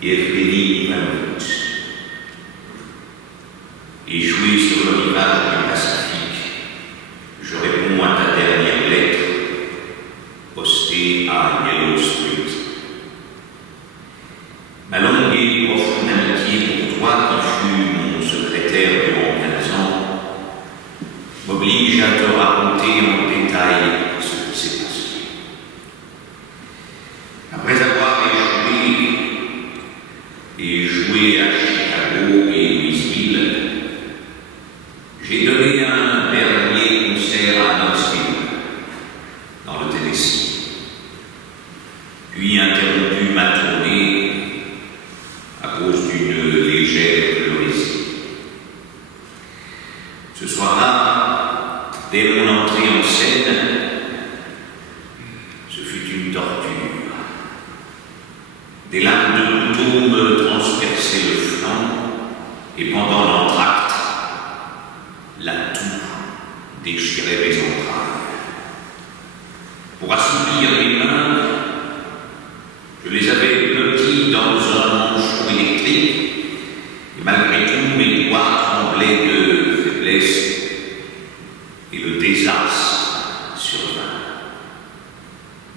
Evgeny Ivanovitch. Échoué sur le rivage du Pacifique, je réponds à ta dernière lettre, postée à Yellow Street. Ma longue et profonde amitié pour toi, qui fut mon secrétaire durant 15 ans, m'oblige à te raconter en détail ce qui s'est passé. Après avoir échoué et joué à Chicago et Louisville, j'ai donné un dernier concert à Knoxville, dans le Tennessee, puis interrompu ma tournée à cause d'une légère pleurésie. Ce soir-là, dès mon entrée en scène, ce fut une torture. Des lames de couteau me transperçaient le flanc, et pendant l'entracte, la toux déchirait mes entrailles. Pour assouplir mes mains, je les avais blotties dans un manchon électrique, et malgré tout, mes doigts tremblaient de faiblesse, et le désastre survint.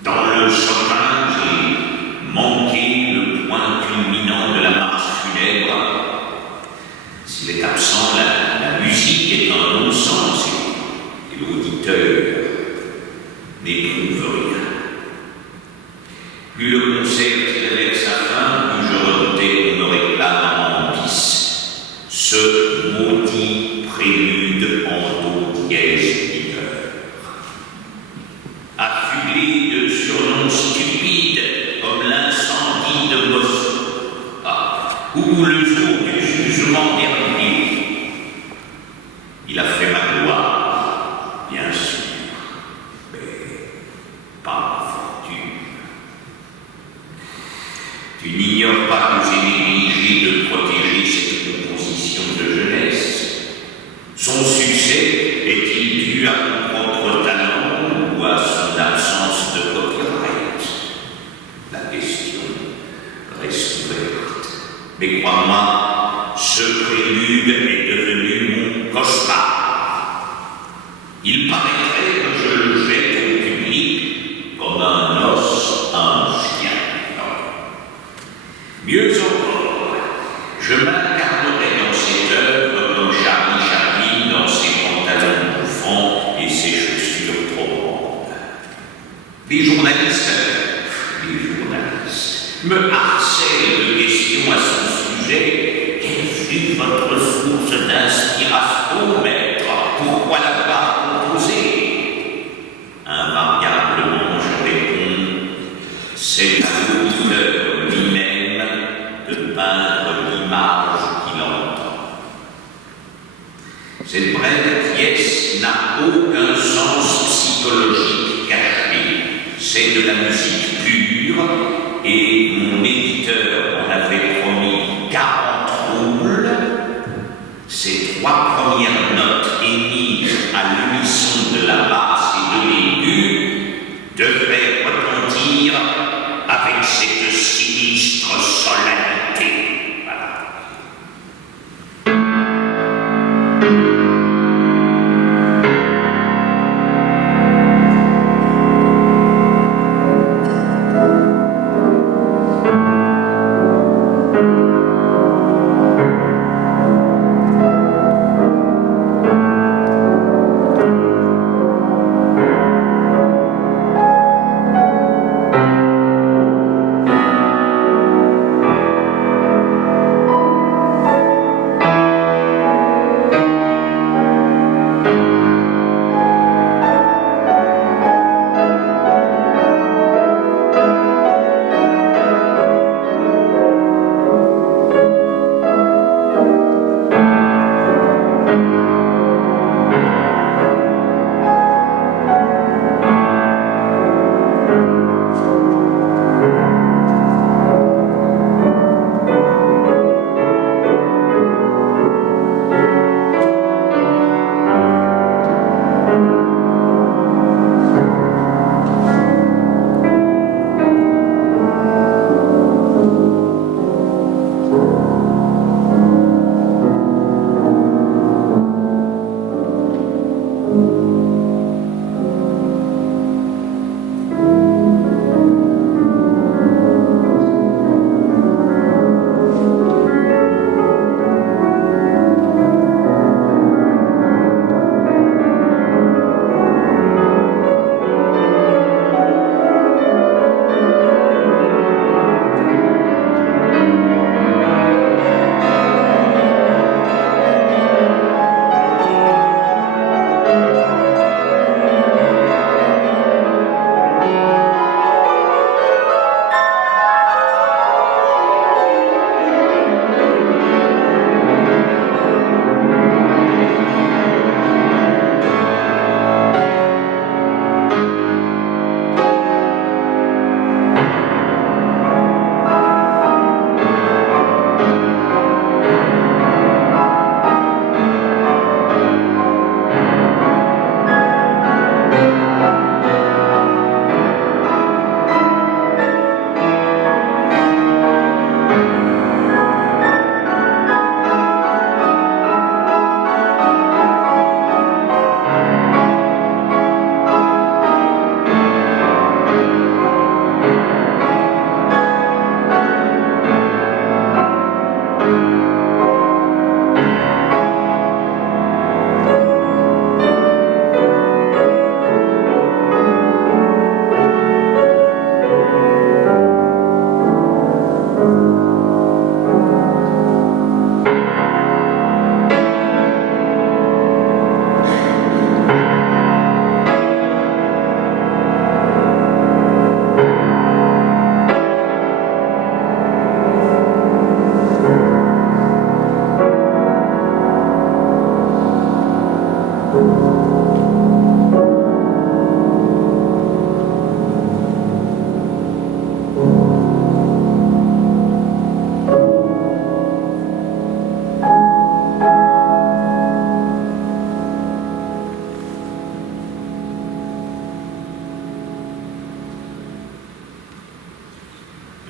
Dans le Chopin, j'ai manqué le point culminant de la marche funèbre. S'il est absent, la musique est un non-sens et l'auditeur n'éprouve rien. Plus le concert tirait vers sa fin, plus je redoutais qu'on me réclame en bis ce maudit prélude en do dièse mineur. Affublé de surnoms stupides comme l'incendie de Moscou, ou le jour du jugement dernier, il a fait ma gloire, bien sûr, mais pas ma fortune. Tu n'ignores pas que j'ai négligé de protéger cette composition de jeunesse. Son succès est-il dû à mon propre talent ou à son absence de copyright? La question reste ouverte. Mais crois-moi, ce prélude est devenu mon cauchemar. Il paraîtrait que je le jette au public comme un os à un chien. Mieux encore, je m'incarnerai dans cette œuvre comme Charlie Chaplin dans ses pantalons bouffants et ses chaussures trop grandes. Les journalistes me harcèlent de questions à son sujet. Quelle fut votre source d'inspiration, maître? Pourquoi l'avoir composée? Invariablement, je réponds, c'est à l'auteur lui-même de peindre l'image qu'il entend. Cette brève pièce n'a aucun sens psychologique caché. C'est de la musique pure et mon éditeur en avait promis 40 roubles. Ces 3 premières notes émises à l'unisson de la basse et de l'aigu devraient retentir avec cette sinistre solennité. Voilà.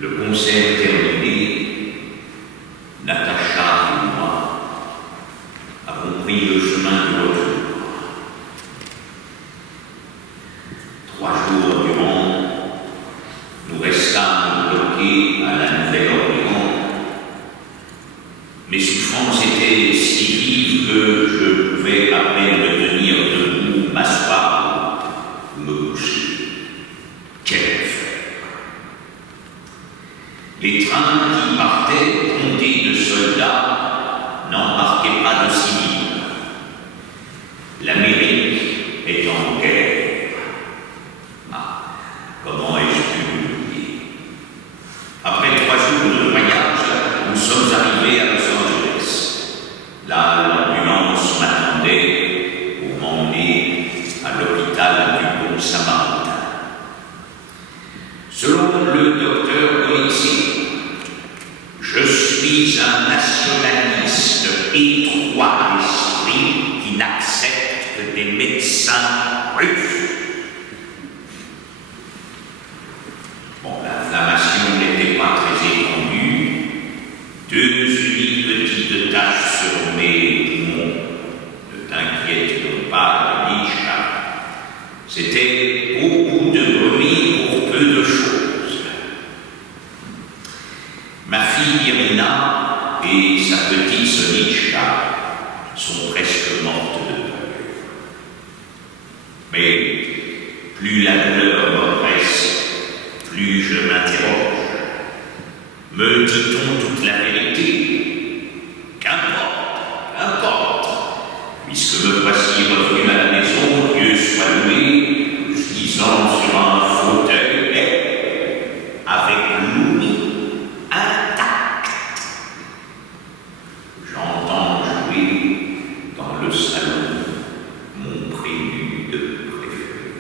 Le concert terminé, Natacha et moi avons pris le chemin du retour. 3 jours durant, nous restâmes bloqués à la Nouvelle-Orléans. Mes souffrances étaient si vives que je pouvais à peine me tenir debout, m'asseoir ou me coucher. Quel enfer! Les trains qui partaient, bondés de soldats, n'embarquaient pas de civils. L'Amérique est en guerre. Ah, comment ai-je pu l'oublier? Après 3 jours de voyage, nous sommes arrivés à Los Angeles. Là, l'ambulance m'attendait pour m'emmener à l'hôpital du Bon Samaritain. Selon le docteur Golitsyn, je suis un nationaliste étroit d'esprit qui n'accepte que des médecins russes. Bon, l'inflammation n'était pas très étendue. 2 uniques petites taches sur mes poumons. Ne t'inquiète donc pas, Nisha. C'était beaucoup de bruit pour peu de choses. Ma fille Irina et sa petite Sonichka sont presque mortes de peur. Mais plus la douleur m'oppresse, plus je m'interroge. Me dit-on toute la vérité? Qu'importe, puisque me voici revenu à la maison, Dieu soit loué, gisant sur un fauteuil, et avec l'ouïe intact. J'entends jouer dans le salon mon prélude préféré.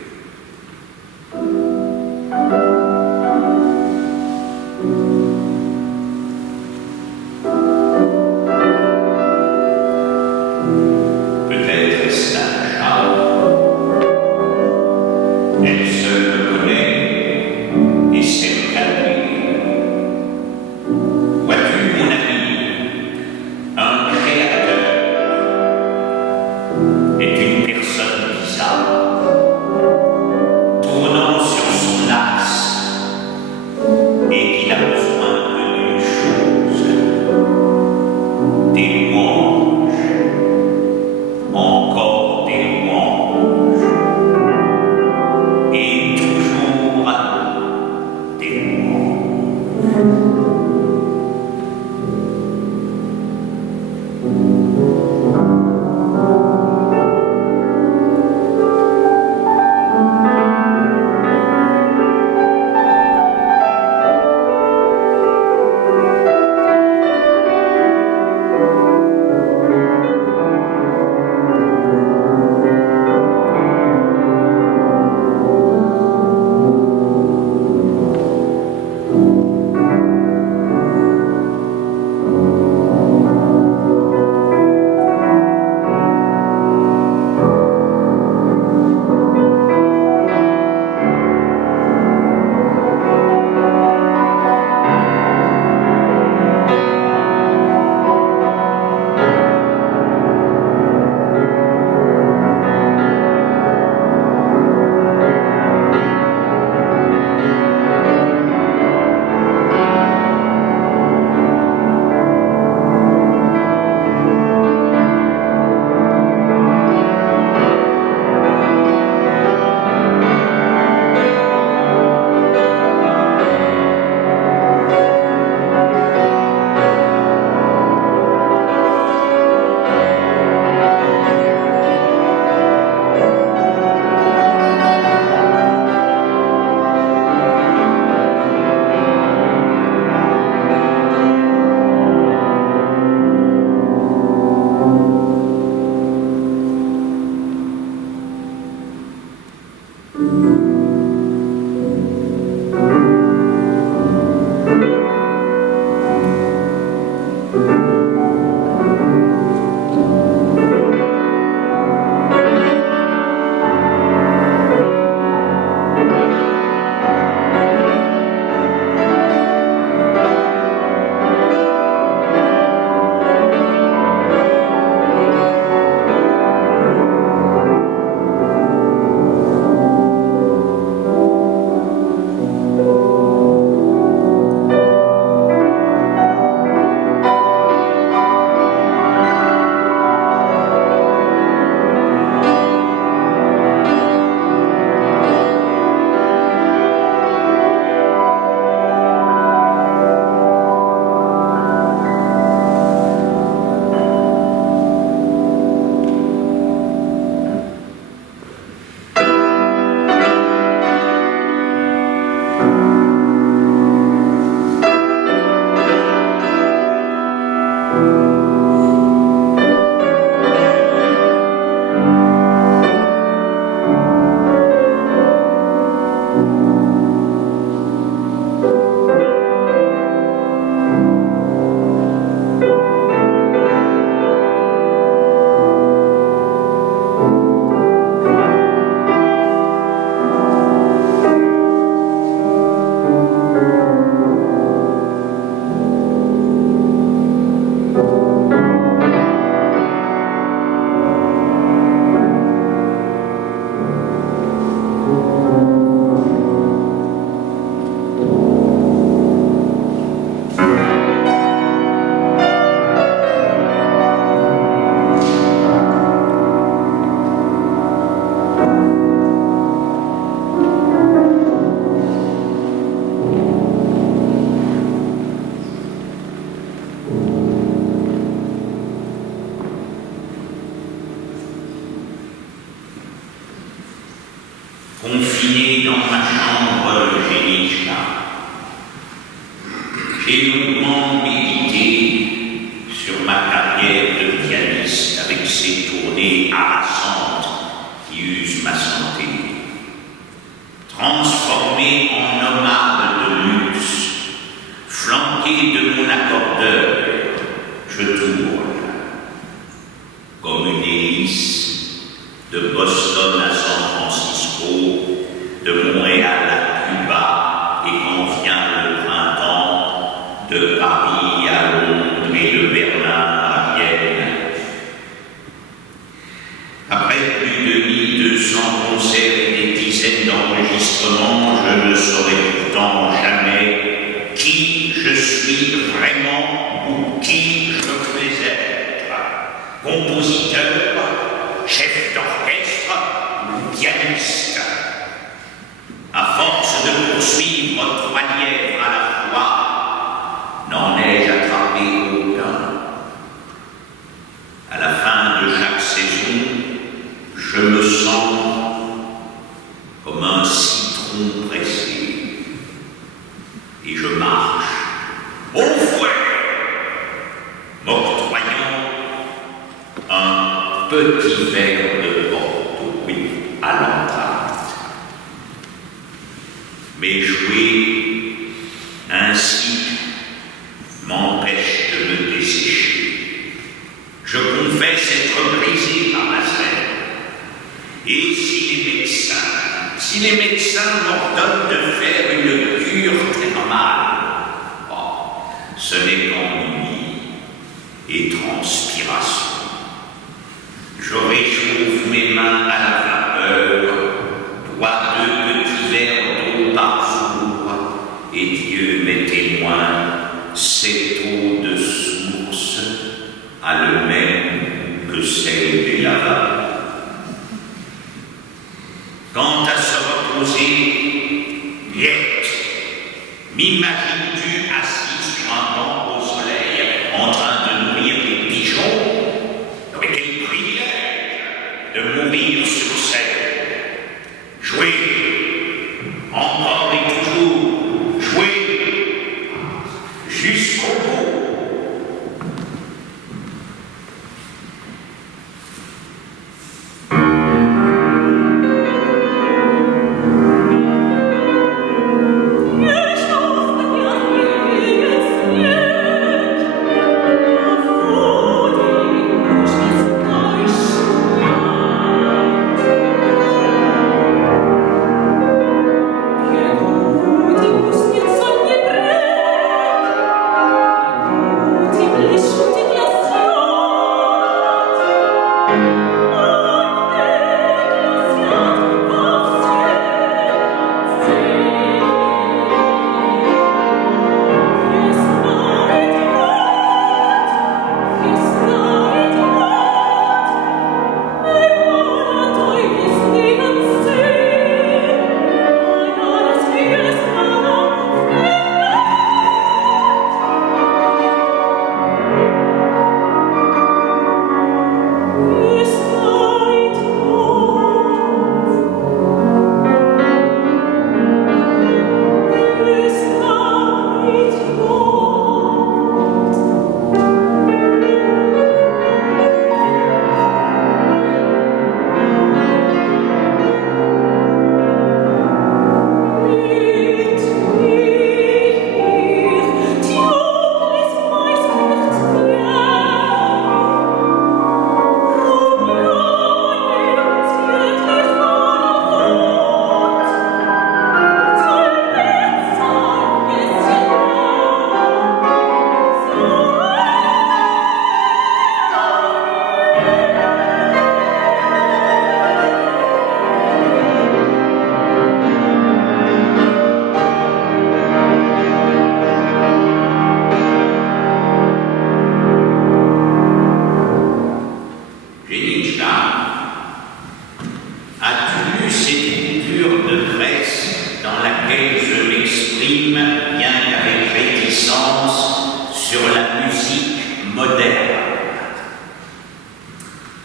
Confiné dans ma chambre génique, j'ai longuement médité sur ma carrière de pianiste avec ses tournées harassantes qui usent ma santé. Transformé en nomade de luxe, flanqué de mon accordeur, je tourne comme une hélice de Boston à San Francisco, de Montréal à Cuba, et quand vient le printemps, de Paris à Londres et de Berlin à Vienne. Après plus de 1200 concerts et des dizaines d'enregistrements, je ne saurai pourtant jamais qui je suis vraiment ou qui je vais être. Compositeur, chef d'orchestre ou pianiste. À force de poursuivre 3 lièvres à la fois, n'en ai-je attrapé aucun. À la fin de chaque saison, je me sens comme un citron pressé et je marche au fouet, m'octroyant un petit verre de Porto à l'entrée. Mais jouer ainsi m'empêche de me dessécher. Je confesse être brisé par la scène. Et si les médecins m'ordonnent de faire une cure thermale, ce n'est qu'ennui et transpiration. Je réchauffe mes mains à la vapeur, bois 2 petits verres d'eau par jour, et Dieu m'est témoin, cette eau de source a le même goût que celle des lavabos. Quant à se reposer, Liette, m'imagines-tu assis sur un banc au soleil, en train de nourrir les pigeons? Mais quel privilège de mourir sur scène! Jouer, encore et toujours, jouer, jusqu'au bout. m'exprime bien qu'avec réticence sur la musique moderne.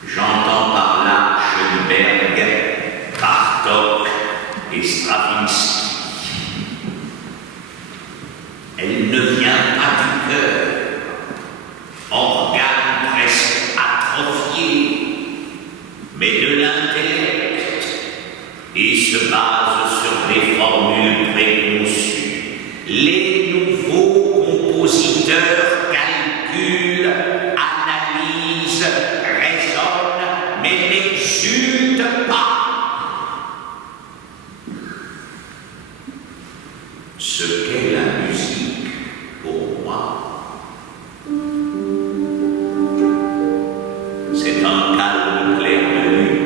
J'entends par là Schoenberg, Bartók et Stravinsky. Elle ne vient pas du cœur, organe presque atrophié, mais de l'intellect, et se base sur des formules préconçues. Les nouveaux compositeurs calculent, analysent, raisonnent, mais n'exultent pas. Ce qu'est la musique, pour moi, c'est un calme clair de lune.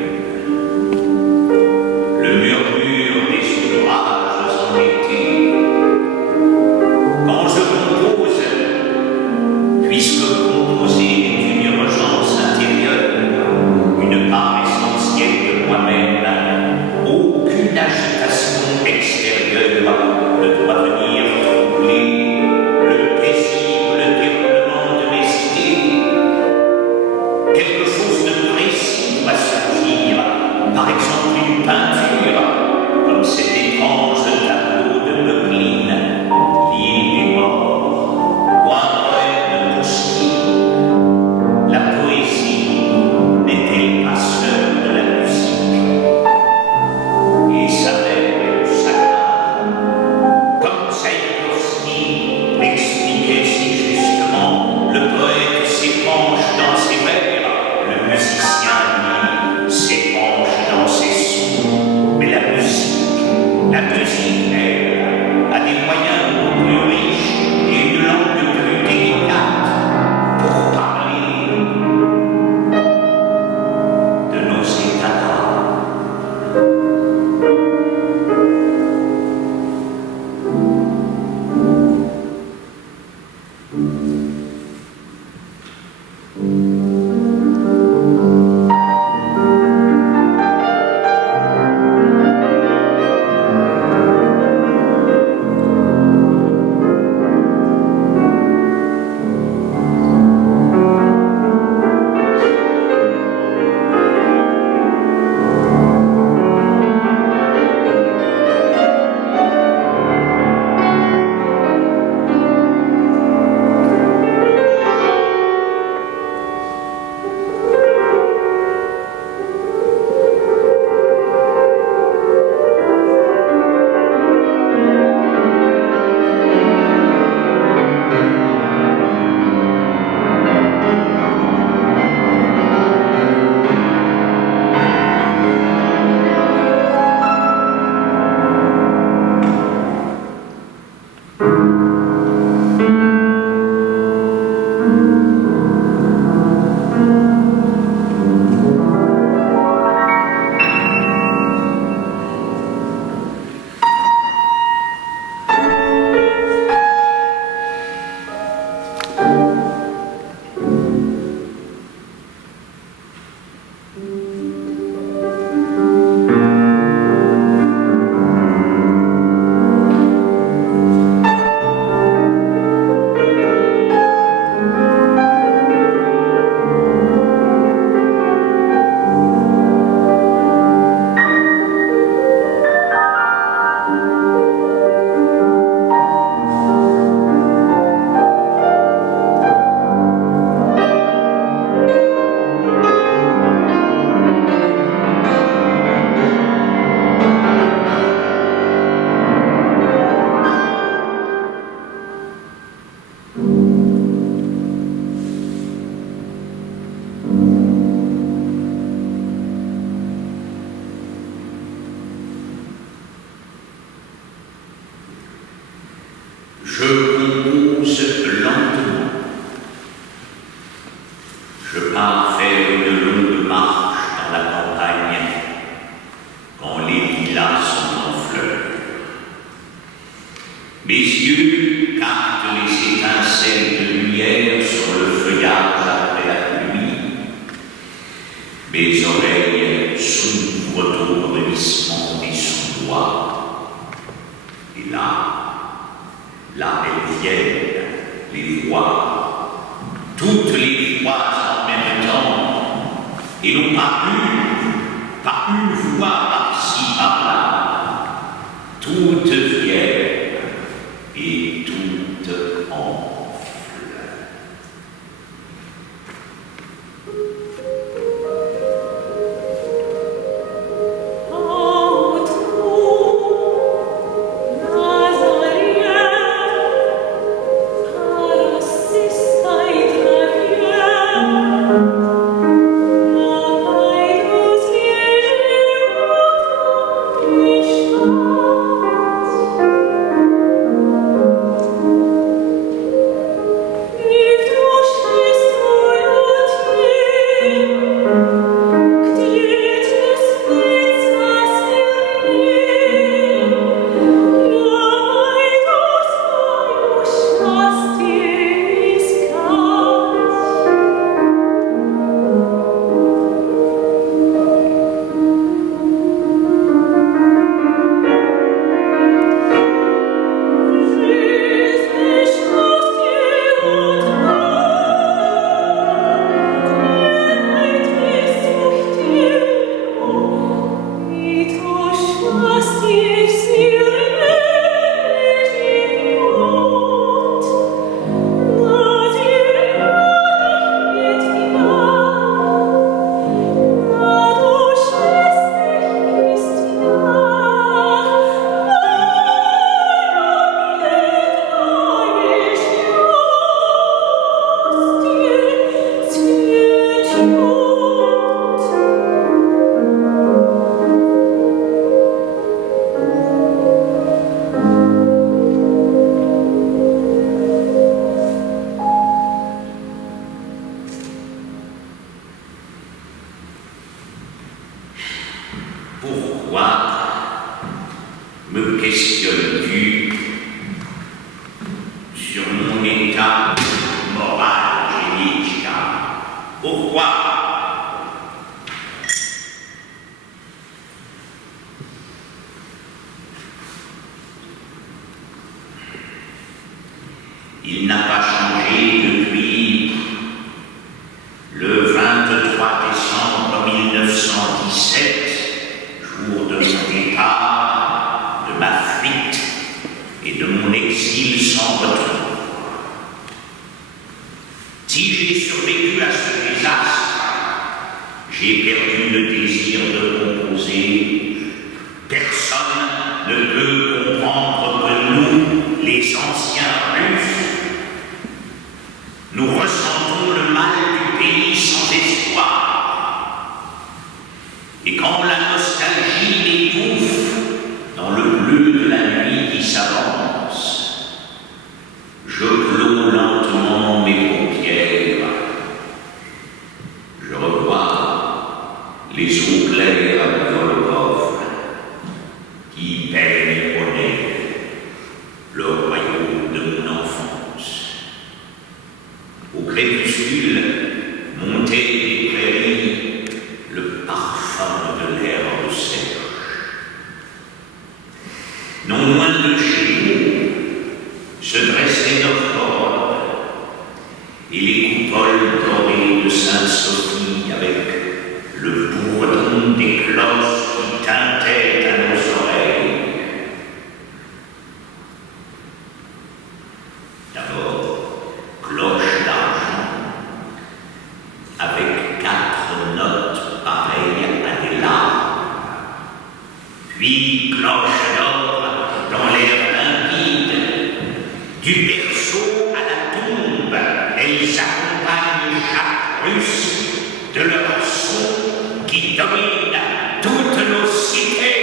Le murmure des ouvrages en été. Quand je compose, puisque composer est une urgence intérieure, une part essentielle de moi-même, aucune agitation extérieure ne doit venir troubler le paisible déroulement de mes idées. Quelque chose de précis doit surgir, par exemple une peinture, comme cet étrange tableau de Böcklin, L'île des morts, ou un poème de Pouchkine. La poésie n'est-elle pas sœur de la musique? Et sa mère est le chagrin. Comme Tchaïkovski l'expliquait si justement, le poète s'épanche dans ses vers, le musicien, lui, s'épanche dans ses sons. Mais la musique, elle, a des moyens beaucoup plus riches et une langue plus délicate pour parler de nos états d'âme. Je compose lentement. Je pars faire une longue marche dans la campagne quand les lilas sont en fleurs. Mes yeux captent les étincelles de lumière sur le feuillage après la pluie. Mes oreilles s'ouvrent au bruissement des sous-bois. Et là, Là, elles viennent, les voix, toutes les voix en même temps, et non pas une voix par-ci, par-là, toutes viennent et toutes enflent. Pourquoi me questionnes-tu sur mon état moral, Génichka? Pourquoi? Il n'a pas changé depuis le 23 décembre 1917, jour de mon départ, de ma fuite et de mon exil sans retour. Si j'ai survécu à ce désastre, j'ai perdu le désir de composer. Personne ne peut comprendre que nous, les anciens Russes, nous ressentons le mal du pays sans espoir. Et quand la nostalgie étouffe dans le bleu de la nuit qui s'avance, je clôt lentement mes paupières. Je revois les eaux claires de Volkov qui peignent au nez le royaume de mon enfance. Au crépuscule montait des prairies le parfum de l'herbe sèche. Non loin de chez nous se dressaient Novgorod et les coupoles dorées de Sainte-Sophie avec le bourdon des cloches qui tintaient à nos oreilles. D'abord, cloche d'argent avec 4 notes pareilles à des larmes, puis cloche d'or dans l'air limpide, du berceau à la tombe, elles accompagnent chaque Russe de leur son qui domine toutes nos cités.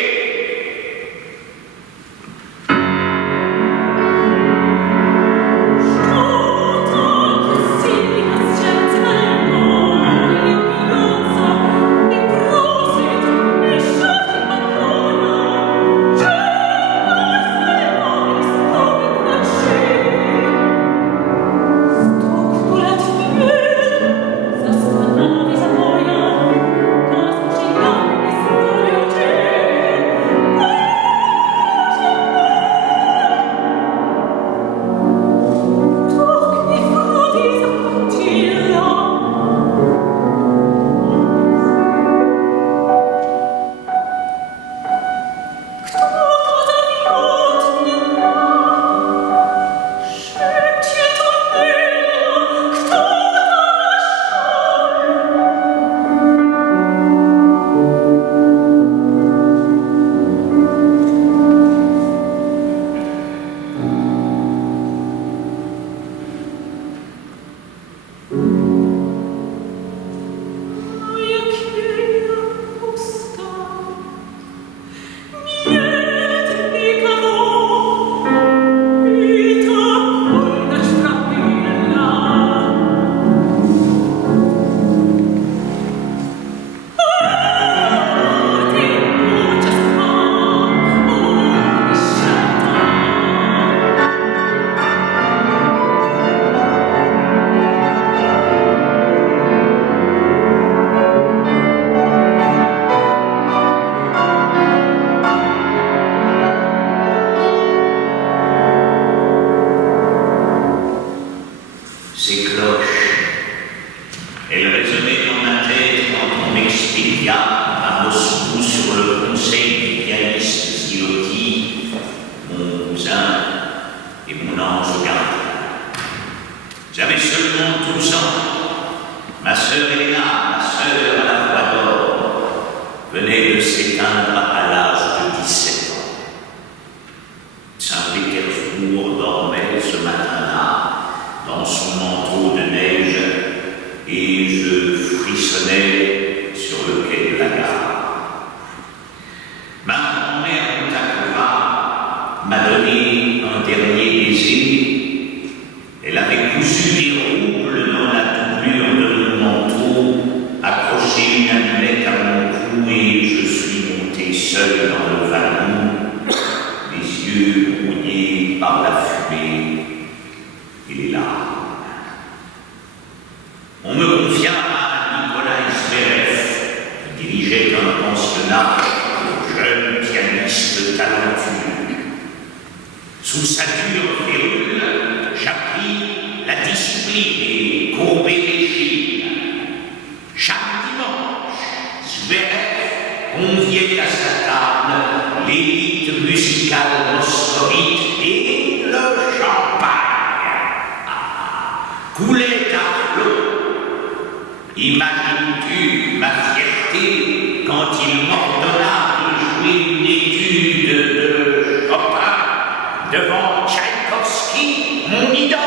J'avais seulement 12 ans. Ma sœur Helena, ma sœur à la voix d'or, venait de s'éteindre à l'âge de 17 ans. Saint-Pétersbourg dormait ce matin-là dans son manteau de neige et je frissonnais sur le quai de la gare. Ma grand-mère Montakova m'a donné un dernier baiser. Elle avait cousu des roubles dans la doublure de mon manteau, accroché une amulette à mon cou et je suis monté seul dans le wagon, les yeux brouillés par la fumée et les larmes. On me confia à Nicolas Zverev, qui dirigeait un pensionnat pour jeunes pianistes talentueux. Sous sa dure férule, j'appris la discipline et courbé les chines. Chaque dimanche, Zverev conviait à sa table l'élite musicale moscovite et le champagne coulait à flot. Imagines-tu ma fierté quand il m'ordonna de jouer une étude de Chopin devant Tchaïkovski, mon idole?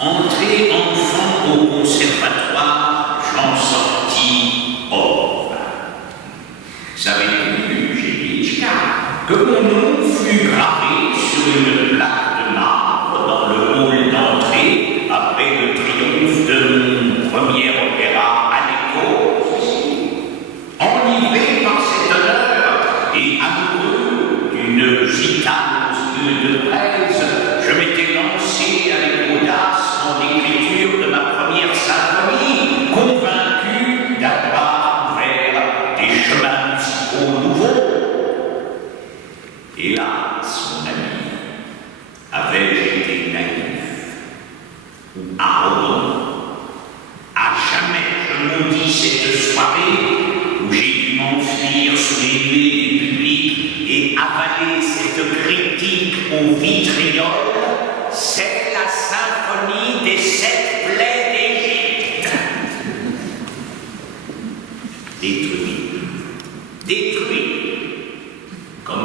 Entré enfant au conservatoire, j'en sortis pauvre. Savez-vous, Gélitchka, que mon nom fut gravé sur une plaque de marbre dans le hall d'entrée après le triomphe de mon premier opéra Aleko, enivré par cet honneur et amoureux d'une gitane aux yeux de braise, je m'étais lancé avec audace dans l'écriture de ma première symphonie, convaincu d'avoir ouvert des chemins musicaux nouveaux. Hélas, mon ami, avais-je été naïf ou arrogant? À jamais je maudis cette soirée où j'ai dû m'enfuir sous les nuées du public et avaler cette critique au vitriol. C'est la symphonie des 7 plaies d'Égypte. Détruit, comme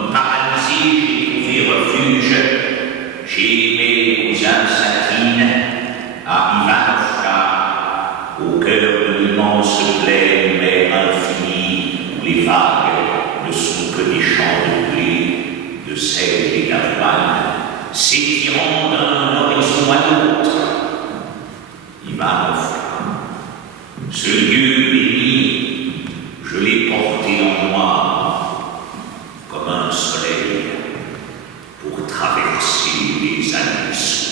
refuge chez mes cousins Satine, à Ivanovka, au cœur de l'immense plaine mer infinie, où les vagues ne sont que des champs de blé, de sel et d'avoine, s'étirant d'un horizon à l'autre. Ivanovka, ce lieu béni, je l'ai porté en moi comme un soleil pour traverser les années sombres.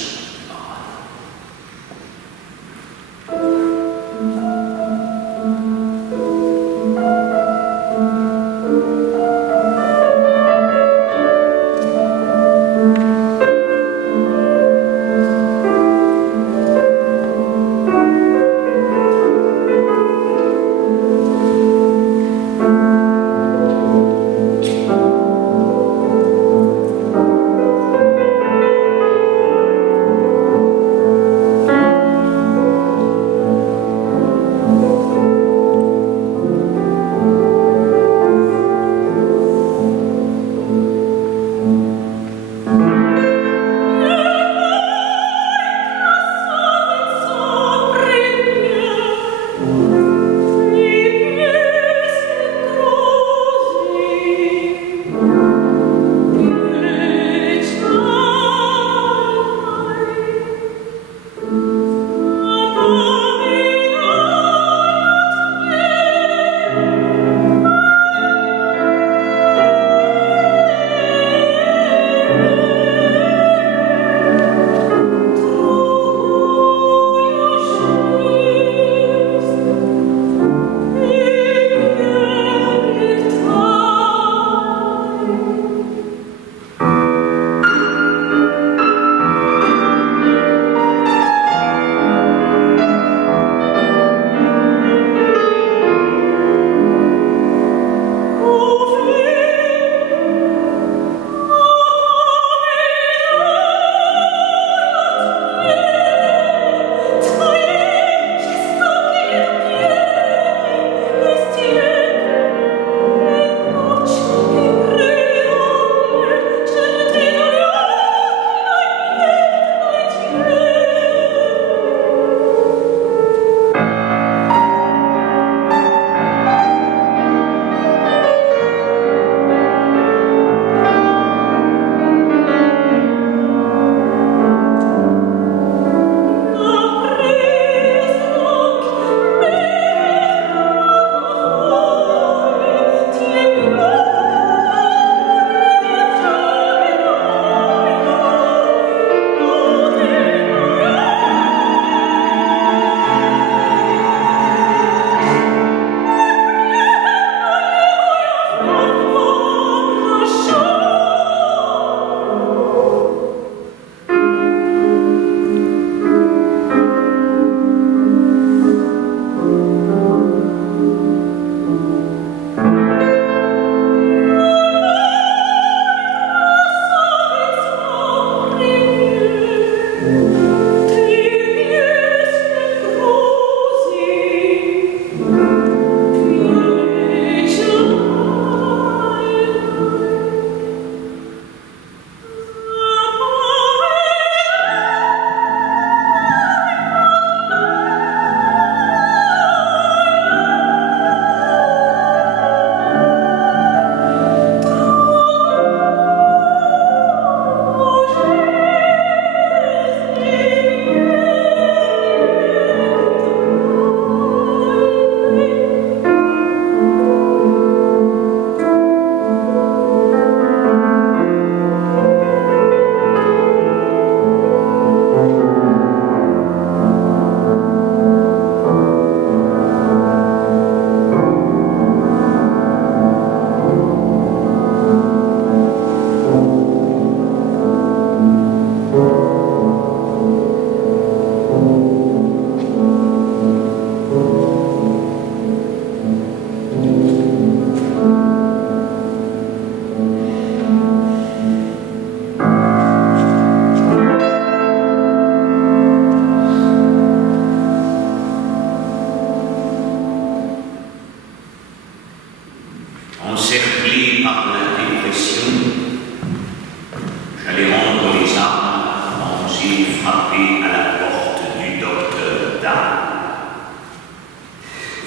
frapper à la porte du docteur Dan.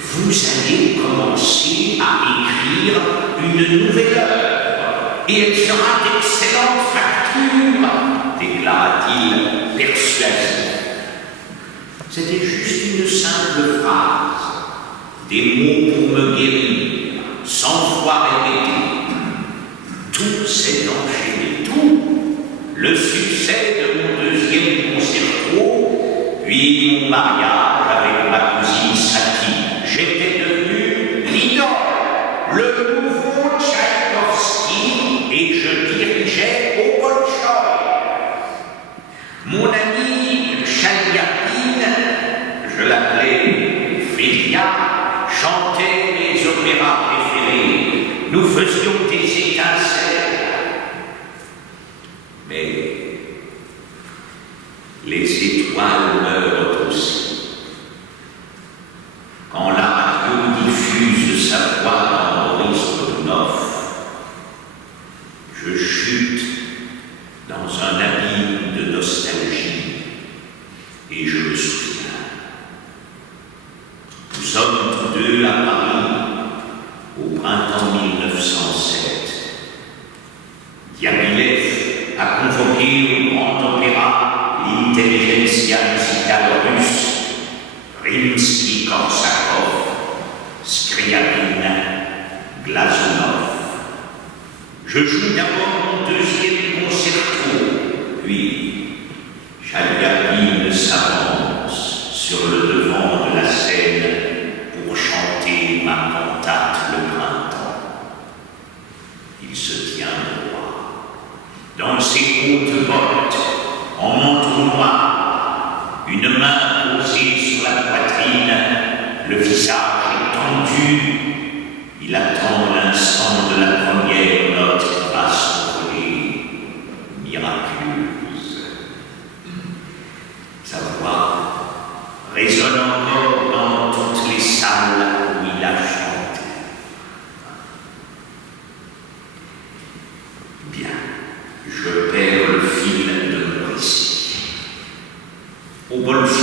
Vous allez commencer à écrire une nouvelle œuvre, et elle sera d'excellente facture, déclara-t-il persuasif. C'était juste une simple phrase, des mots pour me guérir, 100 fois répétés. Tout s'est enchaîné, tout. Le succès de mon deuxième concerto, puis mon mariage avec ma cousine Satie. J'étais devenu l'idole, le nouveau Tchaïkovski, et je dirigeais au Bolchoï. Mon ami Chaliapine, je l'appelais Félia, chantait mes opéras préférés. Nous faisions des étincelles. Mais les étoiles meurent aussi. Quand la radio diffuse sa voix dans Maurice Godunov, je chute dans un abîme de nostalgie et je me souviens. Nous sommes tous deux à Paris au printemps 1907. Diaghilev a convoqué au grand opéra l'intelligentsia musicale russe, Rimsky-Korsakov, Scriabine, Glazunov. Je joue d'abord mon deuxième concerto, puis Chaliapine s'avance sur le devant de la scène pour chanter ma cantate Le Printemps. Il se tient droit, dans ses hautes bottes, en manteau noir, une main posée sur la poitrine, le visage étendu. Il attend l'instant de la première note qui va s'envoler, miraculeuse. Sa voix résonne encore dans toutes les salles où il a chanté. Bien, je perds le fil de mon récit. Au Bolchoï,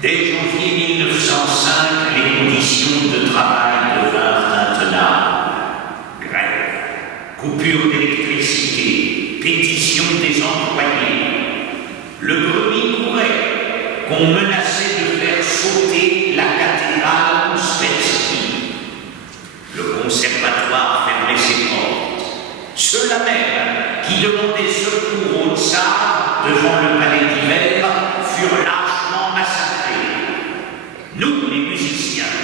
dès janvier 1905, les conditions de travail devinrent intenables. Grève, coupure d'électricité, pétition des employés. Le bruit courait qu'on menaçait de faire sauter la cathédrale Ouspensky. Le conservatoire fermait ses portes. Ceux-là même qui demandaient secours au tsar devant le palais d'hiver furent lâchement massacrés. Nous, les musiciens,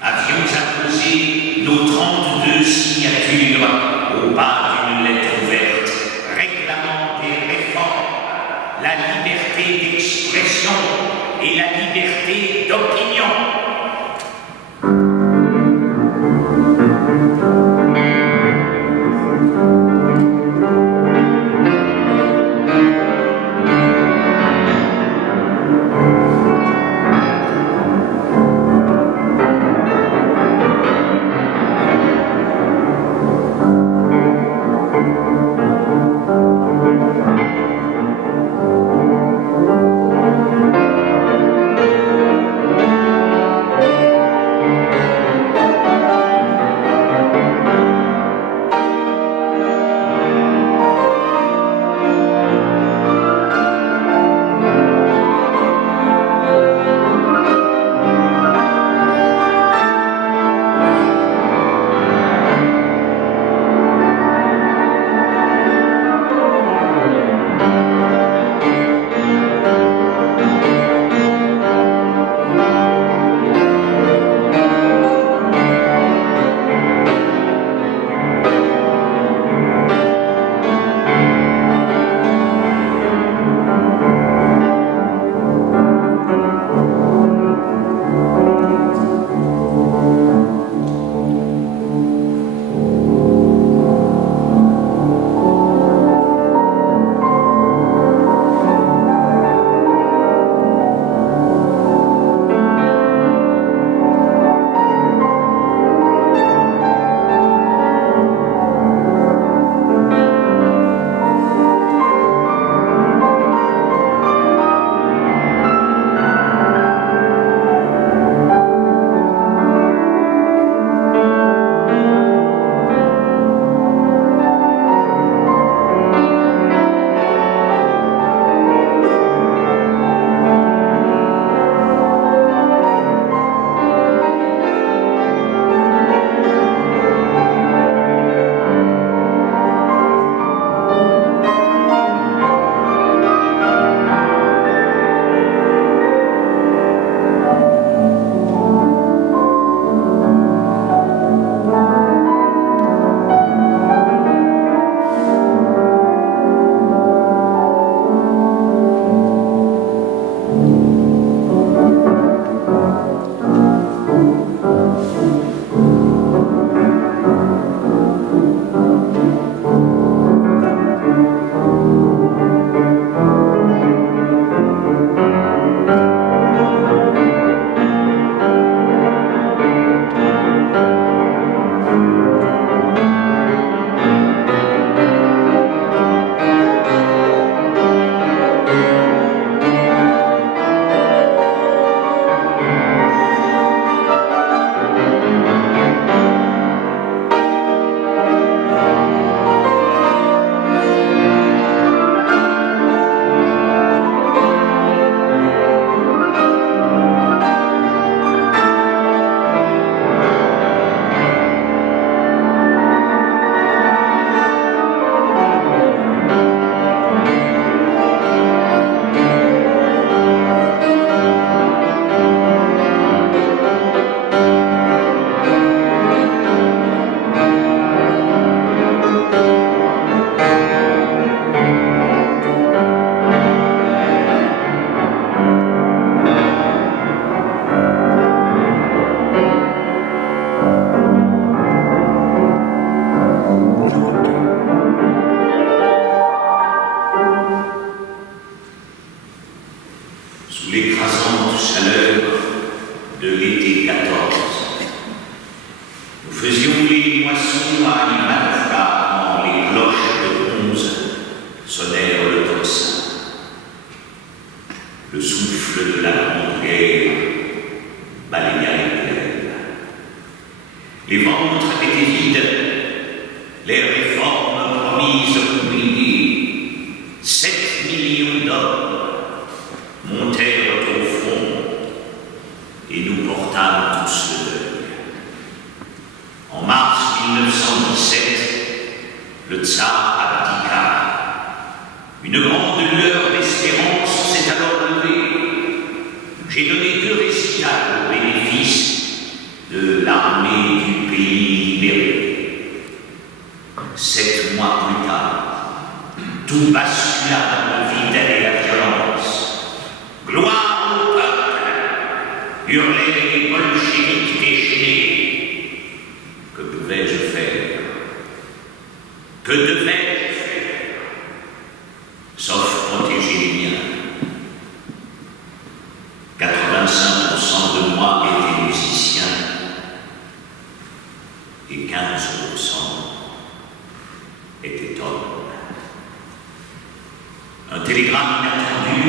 avions apposé nos 32 signatures au bas d'une lettre ouverte, réclamant des réformes, la liberté d'expression et la liberté d'opinion. Nous faisions les moissons à Ivanivka quand les cloches de bronze sonnèrent le tocsin. Le souffle de la grande guerre balaya les plaines. Les ventres étaient vides, les réformes promises oubliées. 7 millions d'hommes montèrent au front et nous portâmes tous le deuil. En mars 1917, le tsar abdiqua. Une grande lueur d'espérance s'est alors levée. J'ai donné 2 récitals au bénéfice de l'armée du pays libéré. 7 mois plus tard, tout bascula dans le vide et la violence. Gloire au peuple, hurlaient les bolcheviks déchaînés. Que pouvais-je faire? Que devais-je faire? Sauf protéger les miens. 85% de moi étaient musiciens et 15% étaient hommes. Un télégramme inattendu,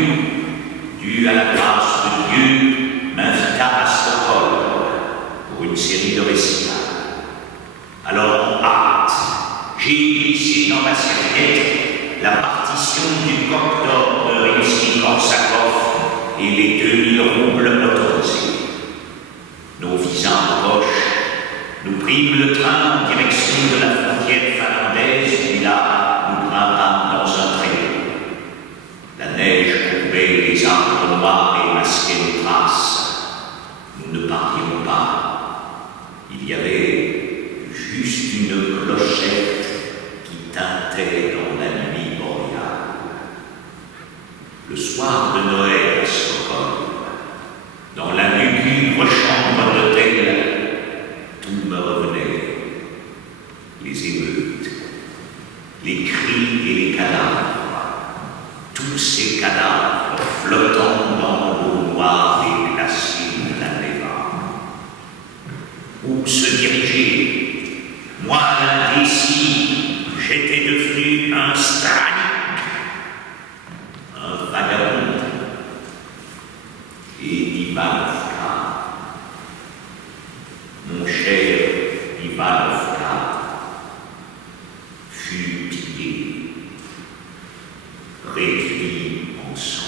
dû à la grâce de Dieu, m'invita à Stockholm pour une série de récitals. Alors, en hâte, j'ai glissé dans ma serviette la partition du coq d'or de Rimsky-Korsakov et les 2000 roubles autorisés. Nos visas en poche, nous prîmes le train en direction de la frontière finlandaise, puis là, nous grimpâmes dans un traîneau. La neige couvrait les arbres noirs et masquait nos traces. Nous ne parlions pas. Il y avait juste une clochette qui tintait dans la nuit boréale. Le soir de Noël à Stockholm, dans la lugubre chambre d'hôtel, tout me revenait. Les émeutes, les cris et les cadavres. Tous ces cadavres flottant dans l'eau noire et glacée de la Neva. Où se diriger? Moi, l'indécis, j'étais devenu un stranique, un vagabond. Et Ivanovka, mon cher Ivanovka, fut pillé, réduit en cendres.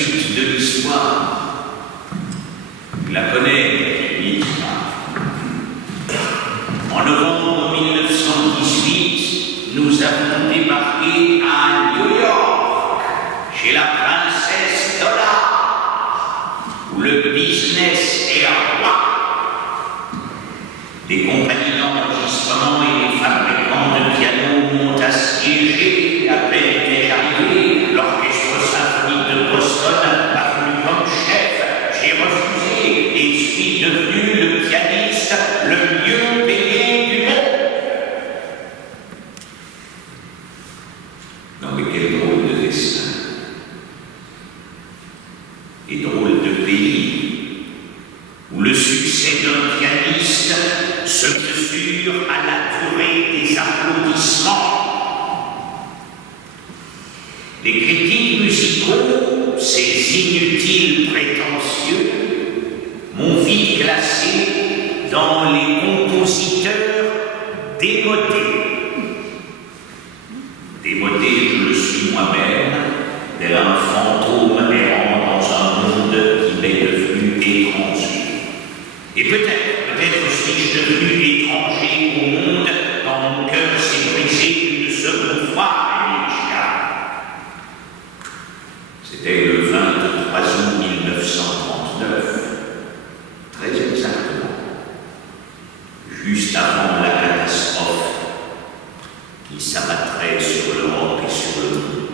suite de l'histoire. Tu la connais, l'histoire. En novembre 1918, nous avons débarqué à New York, chez la princesse Dollar, où le business est roi. Des compagnies d'enregistrement et des fabricants de pianos m'ont assiégé. À peine étais-je arrivé, l'orchestre symphonique de Boston m'a voulu comme chef. J'ai refusé et suis devenu le pianiste le mieux payé du monde. Non mais quel drôle de destin et drôle de pays où le succès d'un pianiste se mesure à la durée des applaudissements. Les critiques musicaux, ces inutiles prétentieux, m'ont vite classé dans les compositeurs démodés. Démodé, je le suis moi-même, tel un fantôme errant dans un monde qui m'est devenu étranger. Et peut-être suis-je devenu étranger au monde quand mon cœur s'est brisé une seconde fois, Emilia. C'était le 23 août 1939, très exactement, juste avant la catastrophe qui s'abattrait sur l'Europe et sur le monde.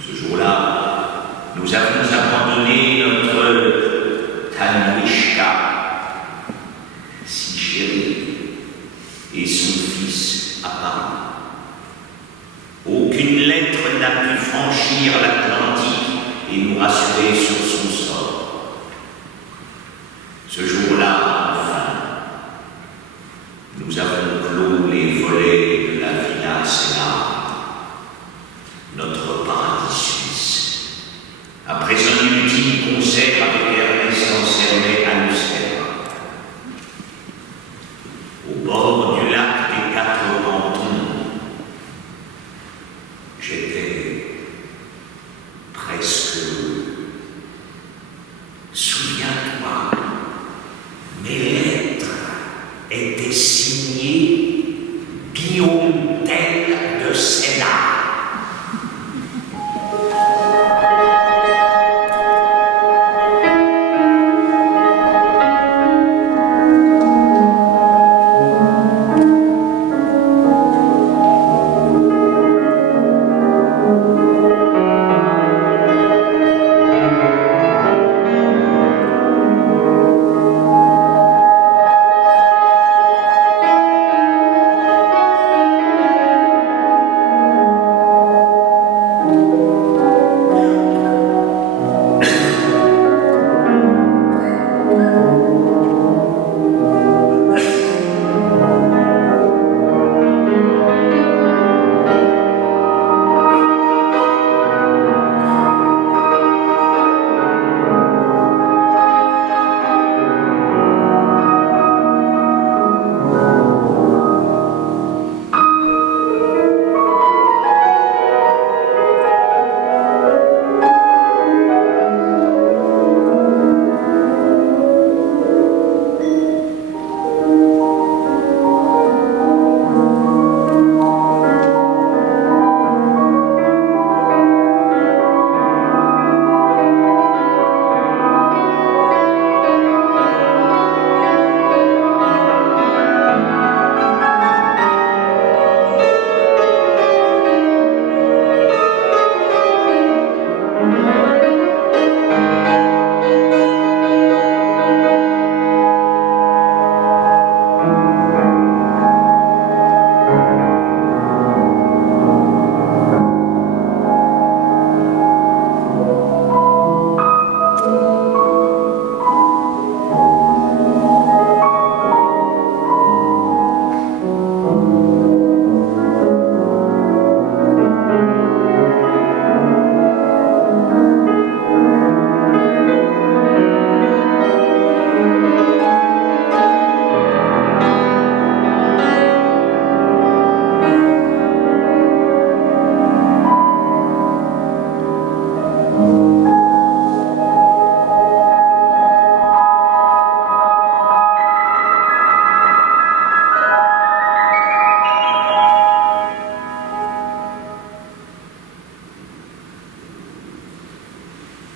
Ce jour-là, nous avons abandonné notre Tanouishka, si chérie, et son fils à Paris. Aucune lettre n'a pu franchir l'Atlantique et nous rassurer sur son sort. Ce jour-là, enfin, nous avons clos les volets de la Villa Sénat, notre paradis suisse. Après un ultime concert avec Ernest Ansermet à Amsterdam, au bord du lac des Quatre Cantons, j'étais presque heureux. Souviens-toi, mes lettres étaient signées Guillaume Tell de Sénat.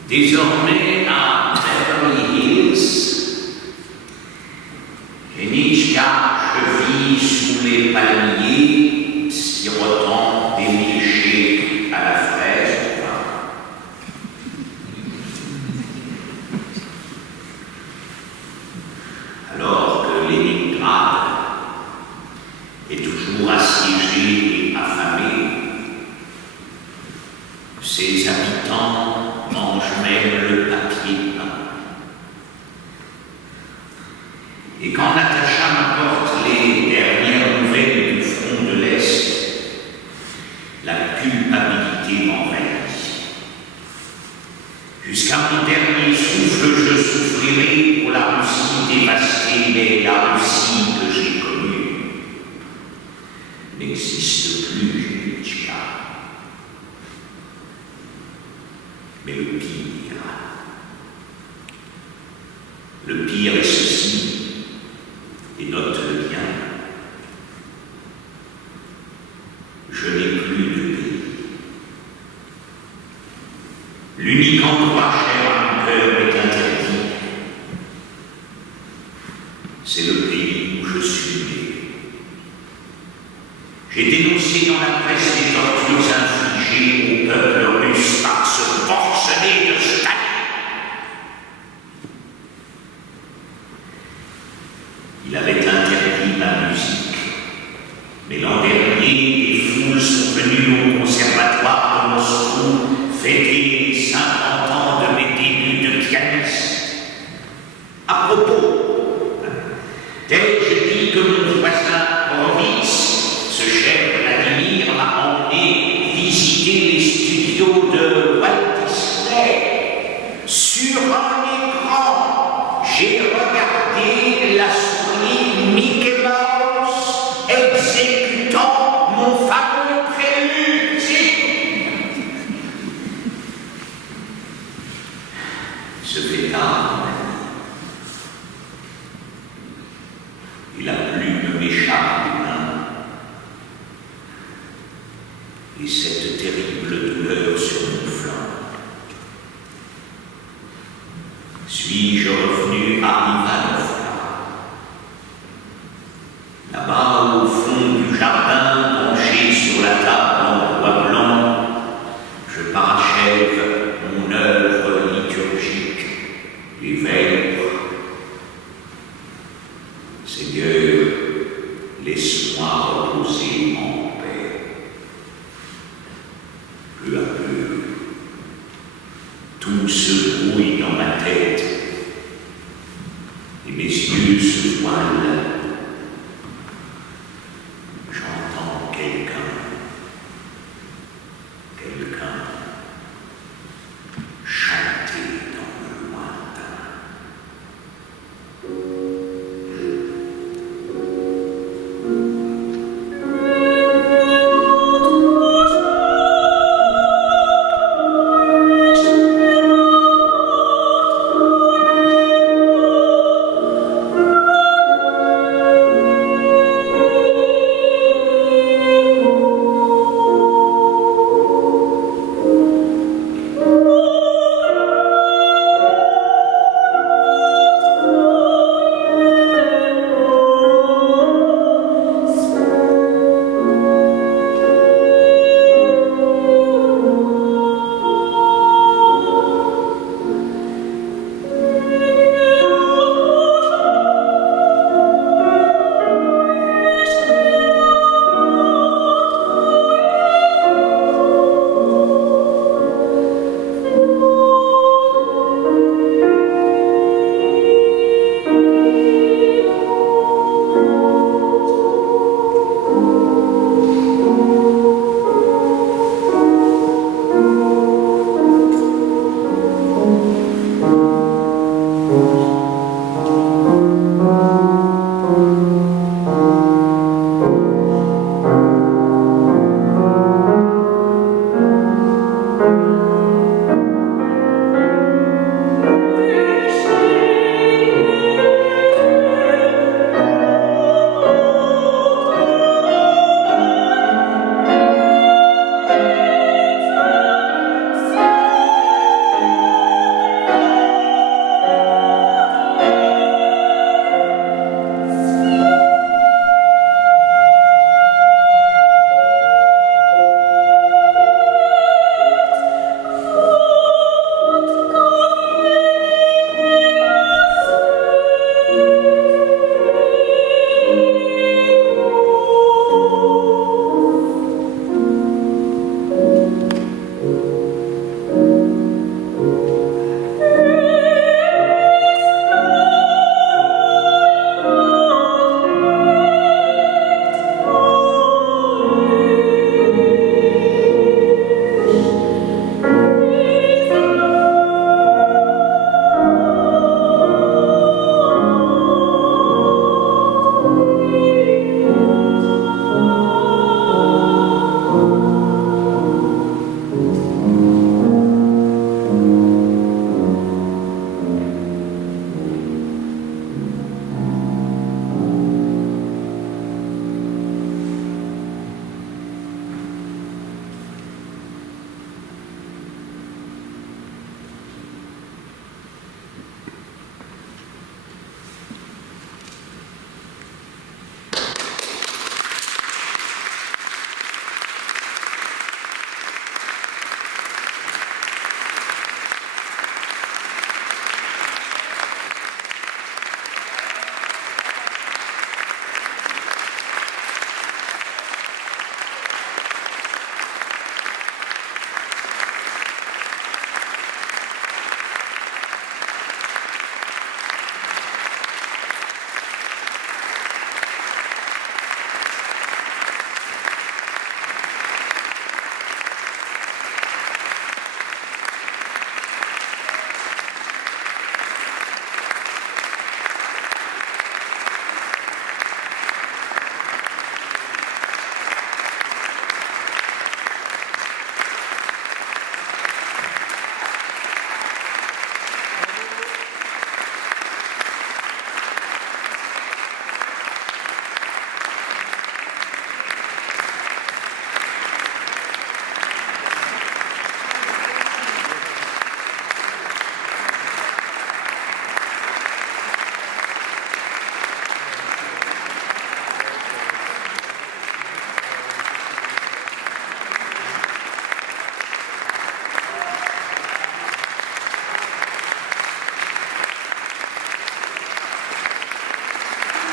Désormais à Beverly Hills, Kenishka cheville sous les palmiers, sirotant des milkshakes à la fraise au vin. Alors que Leningrad est toujours assiégé et affamé, ses habitants mangent même le papier peint. Et quand Natacha m'apporte les dernières nouvelles du front de l'Est, la culpabilité m'envahit. Jusqu'à mon dernier souffle, je souffrirai pour la Russie dévastée, mais la Russie que j'ai connue n'existe plus, Genitchka. Mais le pire est ceci, et note-le bien, je n'ai plus de pays. L'unique endroit cher à mon cœur est interdit. C'est le pays où je suis né. J'ai dénoncé dans la presse les tortures infligées au peuple russe par ce forcené de Staline. Il avait interdit ma musique. Mais l'an dernier, des foules sont venues au conservatoire de Moscou fêter les 50 ans de mes débuts de pianiste. À propos, t'ai-je dit que mon voisin Horowitz, ce cher Vladimir, m'a emmené visiter les studios de Walt Disney. Sur un écran, j'ai regardé la souris Mickey Mouse exécutant mon fameux prélude. Ce fêtard, et la plume m'échappe des mains, et cette terrible douleur sur mon flanc. Suis-je revenu à Ivanovka? Là-bas, au fond du jardin, penché sur la table en bois blanc, je parachève mon œuvre liturgique, les vêpres. Seigneur, laisse-moi reposer en paix. Peu à peu, tout se brouille dans ma tête et mes yeux se voilent